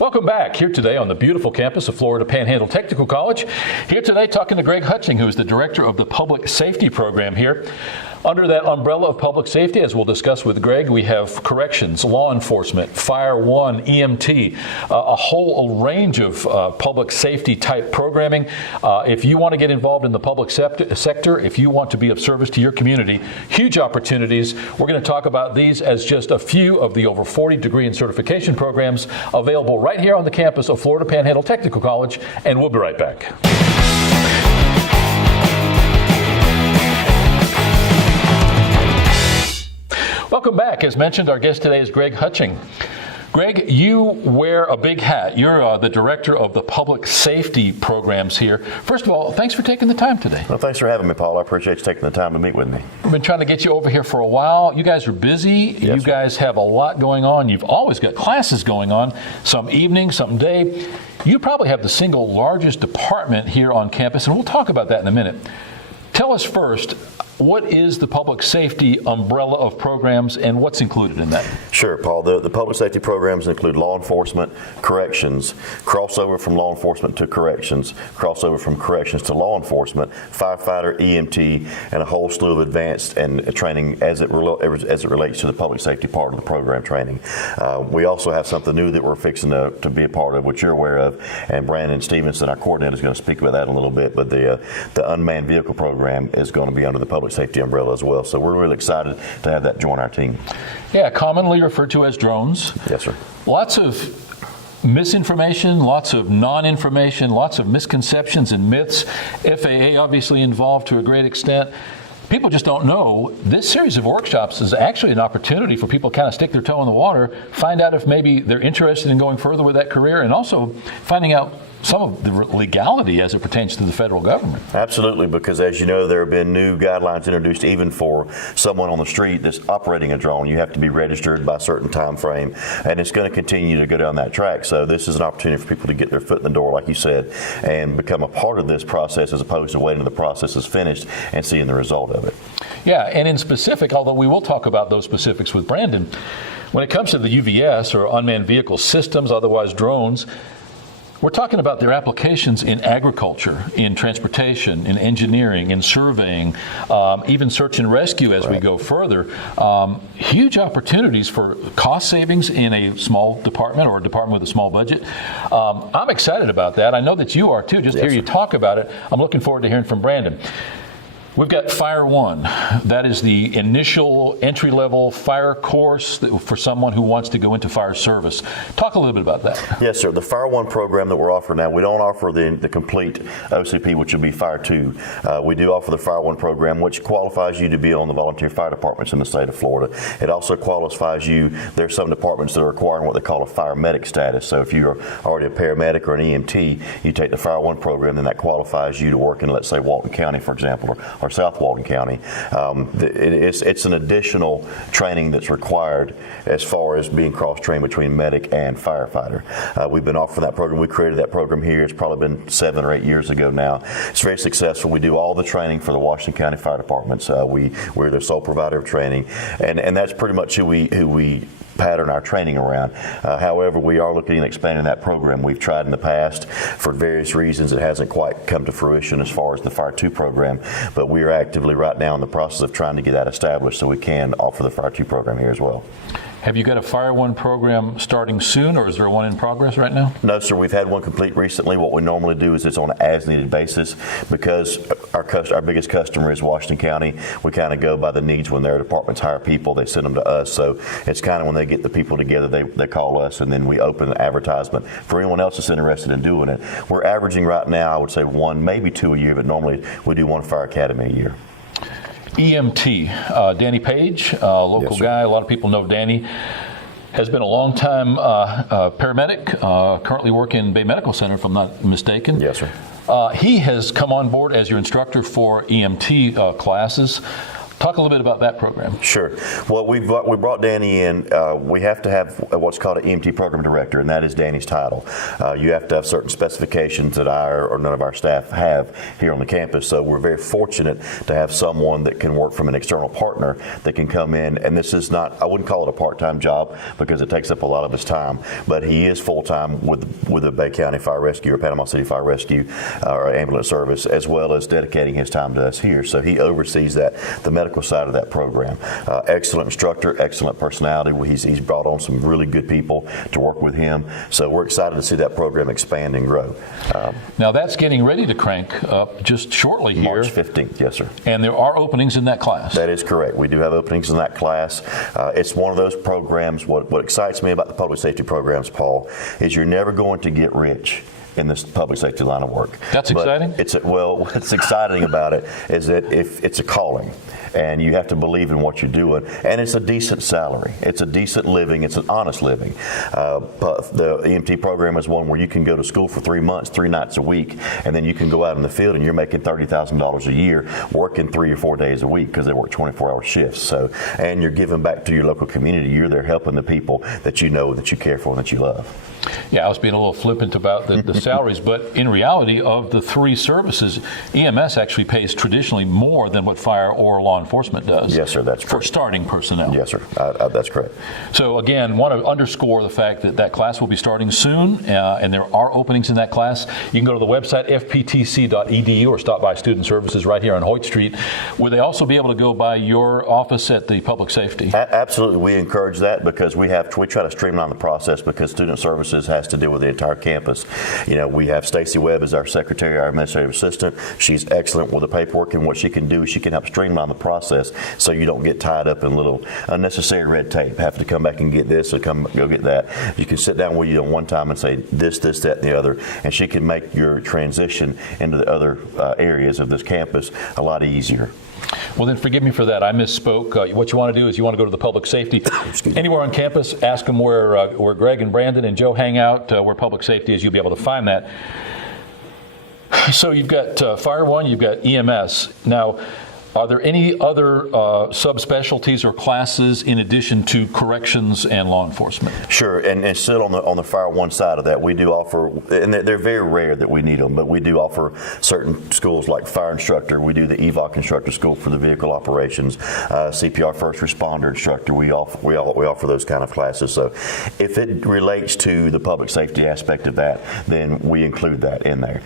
Welcome back here today on the beautiful campus of Florida Panhandle Technical College. Here today talking to Greg Hutching, who is the director of the Public Safety Program here. Under that umbrella of public safety, as we'll discuss with Greg, we have corrections, law enforcement, Fire One, EMT, a whole range of public safety type programming. If you want to get involved in the public sector, if you want to be of service to your community, huge opportunities. We're going to talk about these as just a few of the over 40 degree and certification programs available right here on the campus of Florida Panhandle Technical College, and we'll be right back. Welcome back. As mentioned, our guest today is Greg Hutching. Greg, you wear a big hat. You're the director of the public safety programs here. First of all, thanks for taking the time today. Well, thanks for having me, Paul. I appreciate you taking the time to meet with me. We've been trying to get you over here for a while. You guys are busy. Yes, you guys have a lot going on. You've always got classes going on, some evening, some day. You probably have the single largest department here on campus, and we'll talk about that in a minute. Tell us first, what is the public safety umbrella of programs and what's included in that? Sure, Paul. The public safety programs include law enforcement, corrections, crossover from law enforcement to corrections, crossover from corrections to law enforcement, firefighter, EMT, and a whole slew of advanced and training as it relates to the public safety part of the program training. We also have something new that we're fixing to be a part of, which you're aware of, and Brandon Stevenson, our coordinator, is going to speak about that in a little bit, but the unmanned vehicle program is going to be under the public safety umbrella as well. So we're really excited to have that join our team. Yeah, commonly referred to as drones. Yes, sir. Lots of misinformation, lots of non-information, lots of misconceptions and myths. FAA obviously involved to a great extent. People just don't know. This series of workshops is actually an opportunity for people to kind of stick their toe in the water, find out if maybe they're interested in going further with that career, and also finding out some of the legality as it pertains to the federal government. Absolutely, because as you know, there have been new guidelines introduced even for someone on the street that's operating a drone. You have to be registered by a certain time frame, and it's going to continue to go down that track. So this is an opportunity for people to get their foot in the door, like you said, and become a part of this process as opposed to waiting until the process is finished and seeing the result of it. Yeah, and in specific, although we will talk about those specifics with Brandon, when it comes to the UVS or unmanned vehicle systems, otherwise drones, we're talking about their applications in agriculture, in transportation, in engineering, in surveying, even search and rescue as we go further. Huge opportunities for cost savings in a small department or a department with a small budget. I'm excited about that. I know that you are too. Just to hear you talk about it, I'm looking forward to hearing from Brandon. We've got Fire One. That is the initial entry-level fire course for someone who wants to go into fire service. Talk a little bit about that. Yes, sir. The Fire One program that we're offering now, we don't offer the complete OCP, which will be Fire Two. We do offer the Fire One program, which qualifies you to be on the volunteer fire departments in the state of Florida. It also qualifies you. There's some departments that are requiring what they call a fire medic status. So if you're already a paramedic or an EMT, you take the Fire One program, then that qualifies you to work in, let's say, Walton County, for example, or South Walton County. It's an additional training that's required as far as being cross-trained between medic and firefighter. We've been offering that program. We created that program here. It's probably been 7 or 8 years ago now. It's very successful. We do all the training for the Washington County Fire Departments. We're their sole provider of training, and that's pretty much who we pattern our training around. However, we are looking at expanding that program. We've tried in the past for various reasons. It hasn't quite come to fruition as far as the Fire 2 program, but we are actively right now in the process of trying to get that established so we can offer the Fire 2 program here as well. Have you got a Fire One program starting soon, or is there one in progress right now? No, sir. We've had one complete recently. What we normally do is it's on an as-needed basis because our biggest customer is Washington County. We kind of go by the needs. When their departments hire people, they send them to us. So it's kind of when they get the people together, they call us, and then we open an advertisement for anyone else that's interested in doing it. We're averaging right now, I would say 1, maybe 2 a year, but normally we do 1 Fire Academy a year. EMT, Danny Page, local guy. A lot of people know Danny. Has been a long time paramedic, currently working in Bay Medical Center, if I'm not mistaken. Yes, sir. He has come on board as your instructor for EMT classes. Talk a little bit about that program. Sure. Well, we brought Danny in. We have to have what's called an EMT program director, and that is Danny's title. You have to have certain specifications that I or none of our staff have here on the campus. So we're very fortunate to have someone that can work from an external partner that can come in. And this is not, I wouldn't call it a part-time job because it takes up a lot of his time, but he is full-time with the Bay County Fire Rescue or Panama City Fire Rescue or ambulance service, as well as dedicating his time to us here. So he oversees that, the medical side of that program. Excellent instructor, excellent personality. He's brought on some really good people to work with him. So we're excited to see that program expand and grow. Now that's getting ready to crank up just shortly here. March 15th, yes, sir. And there are openings in that class. That is correct. We do have openings in that class. It's one of those programs. What excites me about the public safety programs, Paul, is you're never going to get rich in this public safety line of work. That's exciting? What's exciting about it is that if it's a calling, and you have to believe in what you're doing, and it's a decent salary. It's a decent living. It's an honest living. But the EMT program is one where you can go to school for 3 months, 3 nights a week, and then you can go out in the field and you're making $30,000 a year, working 3 or 4 days a week because they work 24-hour shifts. So, and you're giving back to your local community. You're there helping the people that you know, that you care for, and that you love. Yeah, I was being a little flippant about the salaries, but in reality, of the 3 services, EMS actually pays traditionally more than what fire or law enforcement does. Yes, sir, that's correct. For starting personnel. Yes, sir, that's correct. So again, want to underscore the fact that that class will be starting soon, and there are openings in that class. You can go to the website, fptc.edu, or stop by Student Services right here on Hoyt Street. Will they also be able to go by your office at the public safety? Absolutely, we encourage that because we try to streamline the process because Student Services has to deal with the entire campus. You know, we have Stacy Webb as our secretary, our administrative assistant. She's excellent with the paperwork, and what she can do is she can help streamline the process so you don't get tied up in little unnecessary red tape, have to come back and get this or go get that. You can sit down with you on one time and say this, that, and the other, and she can make your transition into the other areas of this campus a lot easier. Well, then forgive me for that. I misspoke. What you want to do is you want to go to the public safety. Anywhere on campus, ask them where Greg and Brandon and Joe hang out, where public safety is. You'll be able to find that. So you've got Fire One, you've got EMS. Now, are there any other subspecialties or classes in addition to corrections and law enforcement? Sure, and still on the Fire One side of that, we do offer, and they're very rare that we need them, but we do offer certain schools like fire instructor. We do the EVOC instructor school for the vehicle operations, CPR first responder instructor. We offer those kind of classes. So if it relates to the public safety aspect of that, then we include that in there.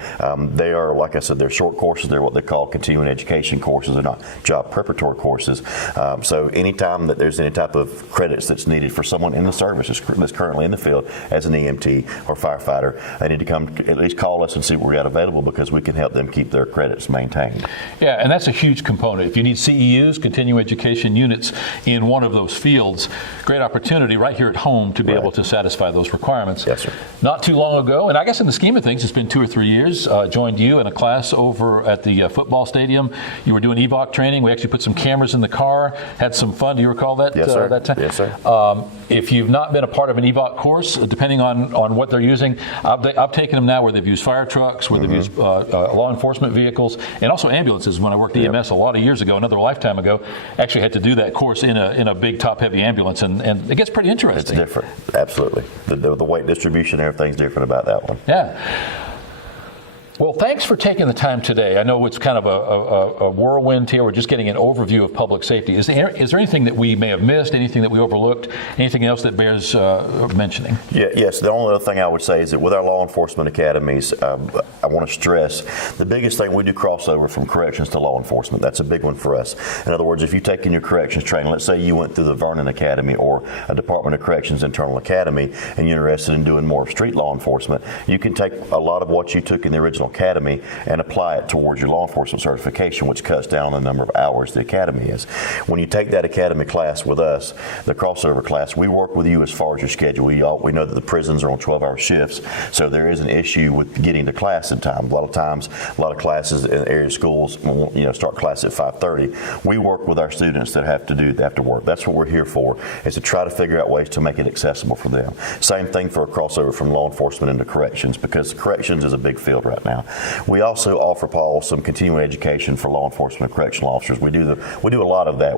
They are, like I said, they're short courses. They're what they call continuing education courses. They're not job preparatory courses. So anytime that there's any type of credits that's needed for someone in the service that's currently in the field as an EMT or firefighter, they need to come at least call us and see what we got available because we can help them keep their credits maintained. Yeah, and that's a huge component. If you need CEUs, continuing education units in one of those fields, great opportunity right here at home to be able to satisfy those requirements. Yes, sir. Not too long ago, and I guess in the scheme of things, it's been 2 or 3 years, joined you in a class over at the football stadium. You were doing EVOC training. We actually put some cameras in the car, had some fun. Do you recall that? Yes, sir. That time? Yes, sir. If you've not been a part of an EVOC course, depending on what they're using, I've taken them now where they've used fire trucks, where they've used law enforcement vehicles, and also ambulances. When I worked at EMS a lot of years ago, another lifetime ago, actually had to do that course in a big top-heavy ambulance, and it gets pretty interesting. It's different, absolutely. The weight distribution, everything's different about that one. Yeah. Well, thanks for taking the time today. I know it's kind of a whirlwind here. We're just getting an overview of public safety. Is there anything that we may have missed, anything that we overlooked, anything else that bears mentioning? Yes. The only other thing I would say is that with our law enforcement academies, I want to stress the biggest thing, we do crossover from corrections to law enforcement. That's a big one for us. In other words, if you've taken your corrections training, let's say you went through the Vernon Academy or a Department of Corrections internal academy, and you're interested in doing more street law enforcement, you can take a lot of what you took in the original academy and apply it towards your law enforcement certification, which cuts down on the number of hours the academy is. When you take that academy class with us, the crossover class, we work with you as far as your schedule. We know that the prisons are on 12-hour shifts, so there is an issue with getting to class in time. A lot of times, a lot of classes in area schools, start class at 5:30. We work with our students that have to work. That's what we're here for, is to try to figure out ways to make it accessible for them. Same thing for a crossover from law enforcement into corrections, because corrections is a big field right now. now. We also offer, Paul, some continuing education for law enforcement and correctional officers. We do a lot of that.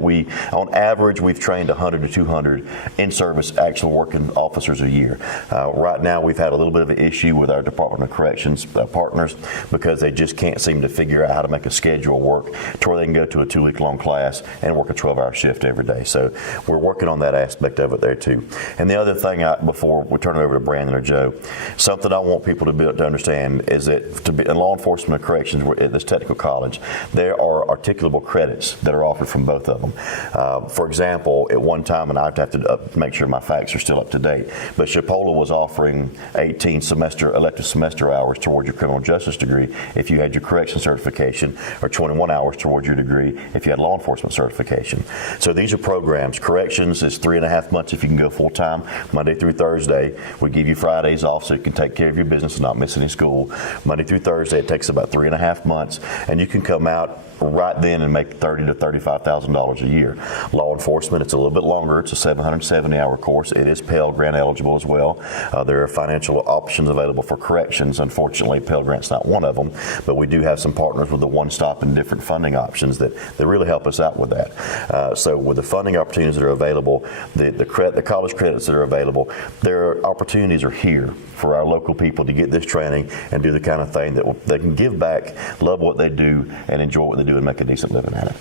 On average, we've trained 100 to 200 in-service actual working officers a year. Right now, we've had a little bit of an issue with our Department of Corrections partners because they just can't seem to figure out how to make a schedule work to where they can go to a 2-week-long class and work a 12-hour shift every day. So we're working on that aspect of it there too. And the other thing, before we turn it over to Brandon or Joe, something I want people to understand is that to be in law enforcement and corrections at this technical college, there are articulable credits that are offered from both of them. For example, at one time, and I have to make sure my facts are still up to date, but Chipola was offering 18 elective semester hours towards your criminal justice degree if you had your correction certification, or 21 hours towards your degree if you had law enforcement certification. So these are programs. Corrections is 3.5 months if you can go full time, Monday through Thursday. We give you Fridays off so you can take care of your business and not miss any school. Monday through Thursday, it takes about 3.5 months, and you can come out right then and make $30,000 to $35,000 a year. Law enforcement, it's a little bit longer. It's a 770-hour course. It is Pell Grant eligible as well. There are financial options available for corrections. Unfortunately, Pell Grant's not one of them, but we do have some partners with the one-stop and different funding options that really help us out with that. So with the funding opportunities that are available, the college credits that are available, their opportunities are here for our local people to get this training and do the kind of thing that they can give back, love what they do, and enjoy what they do and make a decent living at it.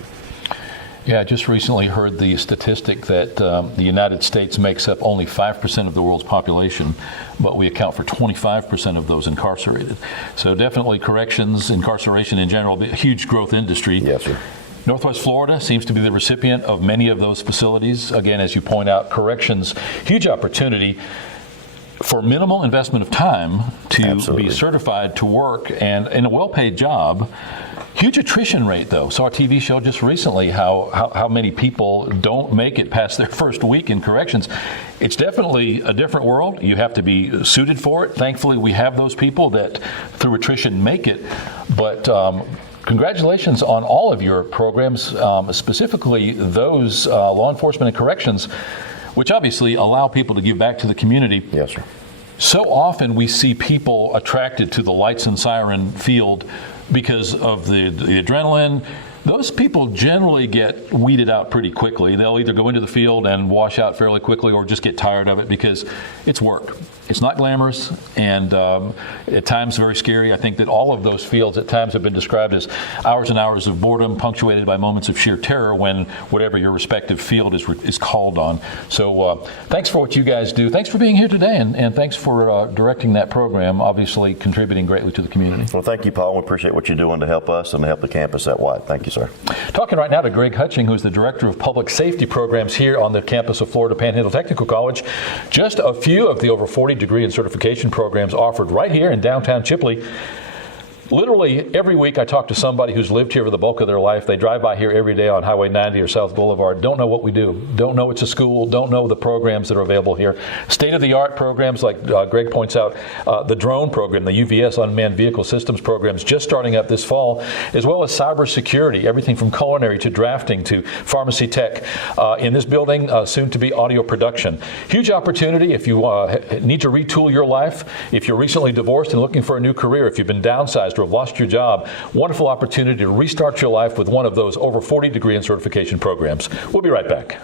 Yeah, I just recently heard the statistic that the United States makes up only 5% of the world's population, but we account for 25% of those incarcerated. So definitely corrections, incarceration in general, a huge growth industry. Yes, sir. Northwest Florida seems to be the recipient of many of those facilities. Again, as you point out, corrections, huge opportunity for minimal investment of time to Absolutely. be certified to work and in a well-paid job. Huge attrition rate, though. Saw a TV show just recently how many people don't make it past their first week in corrections. It's definitely a different world. You have to be suited for it. Thankfully, we have those people that through attrition make it. But congratulations on all of your programs, specifically those law enforcement and corrections, which obviously allow people to give back to the community. Yes, sir. So often we see people attracted to the lights and siren field because of the adrenaline. Those people generally get weeded out pretty quickly. They'll either go into the field and wash out fairly quickly or just get tired of it because it's work. It's not glamorous and at times very scary. I think that all of those fields at times have been described as hours and hours of boredom punctuated by moments of sheer terror when whatever your respective field is called on. So thanks for what you guys do. Thanks for being here today and thanks for directing that program, obviously contributing greatly to the community. Well, thank you, Paul. We appreciate what you're doing to help us and to help the campus that wide. Thank you, sir. Talking right now to Greg Hutching, who's the Director of Public Safety Programs here on the campus of Florida Panhandle Technical College. Just a few of the over 40 degree and certification programs offered right here in downtown Chipley. Literally every week I talk to somebody who's lived here for the bulk of their life. They drive by here every day on Highway 90 or South Boulevard, don't know what we do, don't know it's a school, don't know the programs that are available here. State-of-the-art programs like Greg points out, the drone program, the UVS Unmanned Vehicle Systems programs just starting up this fall, as well as cybersecurity, everything from culinary to drafting to pharmacy tech. In this building, soon to be audio production. Huge opportunity if you need to retool your life, if you're recently divorced and looking for a new career, if you've been downsized or have lost your job, wonderful opportunity to restart your life with one of those over 40 degree and certification programs. We'll be right back.